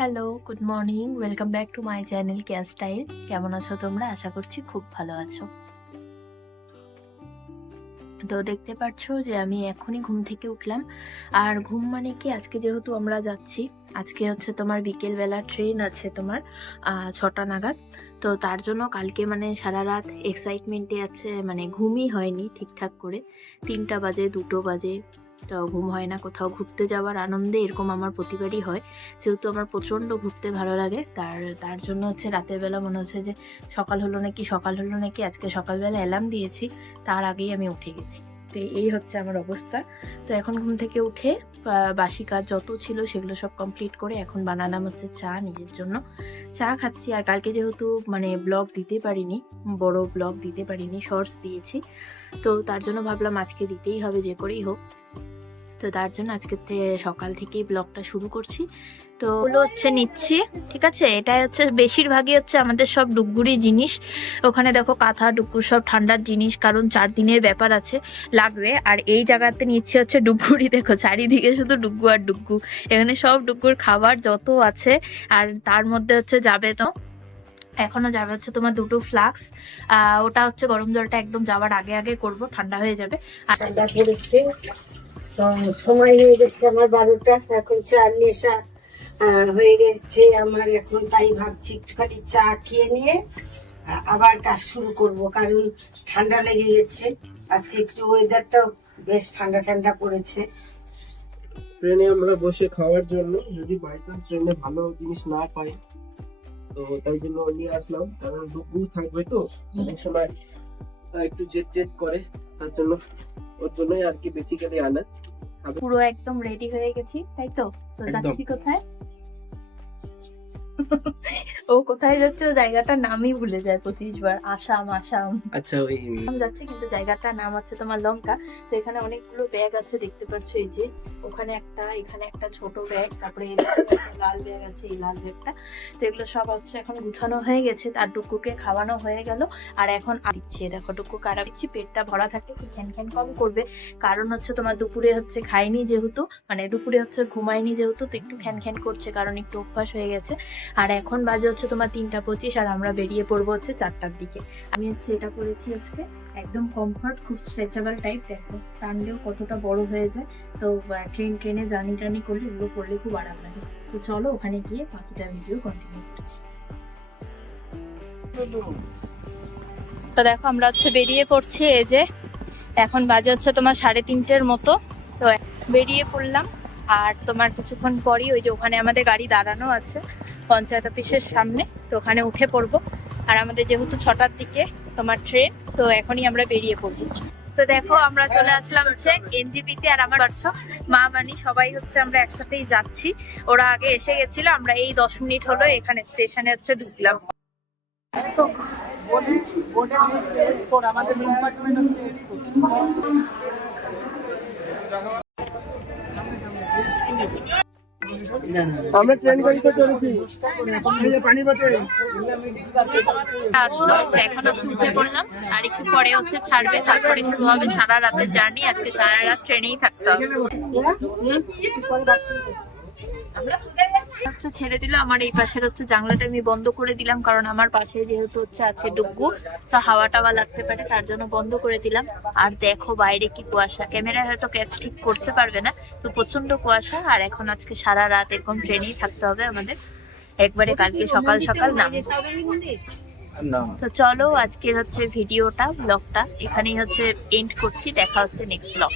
Hello, good morning. Welcome back to my channel care style. কেমন আছো তোমরা? আশা করছি খুব ভালো আছো। তো দেখতে পাচ্ছ যে আমি এখনই ঘুম থেকে উঠলাম। আর ঘুম মানে কি? আজকে যেহেতু আমরা যাচ্ছি, আজকে হচ্ছে তোমার বিকেলবেলা ট্রেন আছে তোমার ছটা নাগাদ। তো তার জন্য কালকে মানে সারা রাত এক্সাইটমেন্টে আছে মানে ঘুমই হয়নি ঠিকঠাক করে। তিনটা বাজে, দুটো বাজে ঘুম হয় না, কোথাও ঘুরতে যাওয়ার আনন্দে এরকম আমার প্রতিবারই হয়। যেহেতু আমার প্রচণ্ড ঘুরতে ভালো লাগে, তার তার জন্য হচ্ছে রাতের বেলা মনে হচ্ছে যে সকাল হলো নাকি, সকাল হলো নাকি, আজকে সকালবেলা অ্যালার্ম দিয়েছি, তার আগেই আমি উঠে গেছি। তো এই হচ্ছে আমার অবস্থা। তো এখন ঘুম থেকে উঠে বাসি কাজ যত ছিল সেগুলো সব কমপ্লিট করে এখন বানালাম হচ্ছে চা নিজের জন্য। চা খাচ্ছি, আর কালকে যেহেতু মানে ব্লগ দিতে পারিনি, বড় ব্লগ দিতে পারিনি শর্টস দিয়েছি। তো তার জন্য ভাবলাম আজকে দিতেই হবে, যে করেই হোক। তো তার জন্য আজকে সকাল থেকেই ব্লগটা শুরু করছি। তো ওগুলো হচ্ছে নিচ্ছি, ঠিক আছে? এটাই হচ্ছে বেশিরভাগই হচ্ছে আমাদের সব ডুগগুড়ি জিনিস। ওখানে দেখো কাঁথা ডুগ্গুর সব ঠান্ডার জিনিস, কারণ চার দিনের ব্যাপার আছে, লাগবে। আর এই জায়গাতে নিচ্ছে হচ্ছে ডুগগুড়ি, দেখো, চারিদিকে শুধু ডুগ্গু আর ডুগ্গু। এখানে সব ডুগ্গুর খাবার যত আছে, আর তার মধ্যে হচ্ছে যাবে তো এখনও যাবে হচ্ছে তোমার দুটো ফ্লাক্স। ওটা হচ্ছে গরম জলটা একদম যাওয়ার আগে আগে করব, ঠান্ডা হয়ে যাবে। আর তো সময় হয়ে গেছে আমার বারোটা। এখন চার নেশা হয়ে গেছে আমার। এখন তাই ভাবছি একটুখানি চা খেয়ে নিয়ে আবার কাজ শুরু করব। কারণ ঠান্ডা লেগে গেছে। আজকে একটু ওয়েদারটাও বেশ ঠান্ডা ঠান্ডা পড়েছে। ট্রেনে আমরা বসে খাওয়ার জন্য যদি বাই চান্স ট্রেনে ভালো জিনিস না পাই, তো তাই জন্য নিয়ে আসলাম। কারণ ডুবু থাকবে তো, অনেক সময় একটু জেট জেট করে তার জন্য ওর জন্যই আর কি বেসিক্যালি আনা। পুরো একদম রেডি হয়ে গেছি তাই তো? তো যাচ্ছি কোথায়? ও কোথায় যাচ্ছে? ও জায়গাটার নামই ভুলে যায় পঁচিশ বার আসাম আসাম। আচ্ছা ওই আসাম যাচ্ছে কিন্তু জায়গাটার নাম হচ্ছে তোমার লঙ্কা। তো এখানে অনেকগুলো ব্যাগ আছে দেখতে পাচ্ছ এই যে। ওখানে একটা, এখানে একটা ছোট ব্যাগ তারপরে লাল ব্যাগ আছে, এই লাল ব্যাগটা তো এগুলো সব হচ্ছে এখন গুছানো হয়ে গেছে, তার ডুকুকে খাওয়ানো হয়ে গেল। আর এখন দিচ্ছি, দেখো ডুকু কারা দিচ্ছি, পেটটা ভরা থাকে খ্যান খ্যান কম করবে। কারণ হচ্ছে তোমার দুপুরে হচ্ছে খাইনি যেহেতু মানে দুপুরে হচ্ছে ঘুমায়নি যেহেতু, তো একটু খ্যান খ্যান করছে কারণ একটু অভ্যাস হয়ে গেছে। আর এখন বাজে হচ্ছে তোমার তিনটা পঁচিশ, আর আমরা বেরিয়ে পড়ব হচ্ছে চারটার দিকে। আমি হচ্ছে এটা করেছি আজকে, একদম কমফর্ট খুব স্ট্রেচেবল টাইপ দেখো, টানলেও কতটা বড় হয়ে যায়। তো ট্রেন ট্রেনে জার্নি টার্নি করলে এগুলো করলে খুব আরাম লাগে। তো চলো ওখানে গিয়ে বাকিটা ভিডিও কন্টিনিউ করছি। তো দেখো, আমরা হচ্ছে বেরিয়ে পড়ছি এই যে, এখন বাজে হচ্ছে তোমার সাড়ে তিনটের মতো। তো বেরিয়ে পড়লাম, আর তোমার কিছুক্ষণ পরই ওই যে ওখানে আমাদের গাড়ি দাঁড়ানো আছে, পঞ্চায়েত অফিসের সামনে, তো ওখানে উঠে পড়ব। আর আমাদের যেহেতু ছটার দিকে তোমার ট্রেন তো এখনই আমরা বেরিয়ে পড়ব। তো দেখো, আমরা চলে আসলাম হচ্ছে এনজিপিতে আর আমার বাচ্চা, মা, মানি, সবাই হচ্ছে আমরা একসাথেই যাচ্ছি। ওরা আগে এসে গেছিল, আমরা এই দশ মিনিট হলো এখানে স্টেশনে হচ্ছে ঢুকলাম। আমরা ট্রেন গাড়িতে চলেছি। আসলো এখন হচ্ছে উঠে পড়লাম। আর একটু পরে হচ্ছে ছাড়বে তারপরে শুরু হবে সারা রাতের জার্নি। আজকে সারা রাত ট্রেনেই থাকতে হবে। হচ্ছে ছেড়ে দিল। আমার এই পাশের হচ্ছে জানলাটা আমি বন্ধ করে দিলাম কারণ আমার পাশে যেহেতু হচ্ছে আছে ডুগু তো হাওয়া টাওয়া লাগতে পারে তার জন্য বন্ধ করে দিলাম। আর দেখো বাইরে কি কুয়াশা। ক্যামেরায় হয়তো ক্যাচ ঠিক করতে পারবে না তো প্রচণ্ড কুয়াশা আর এখন আজকে সারা রাত এরকম ট্রেনেই থাকতে হবে আমাদের। একবারে কালকে সকাল সকাল নামবো না। তো চলো আজকের হচ্ছে ভিডিওটা ব্লগটা এখানেই হচ্ছে এন্ড করছি দেখা হচ্ছে নেক্সট ব্লগ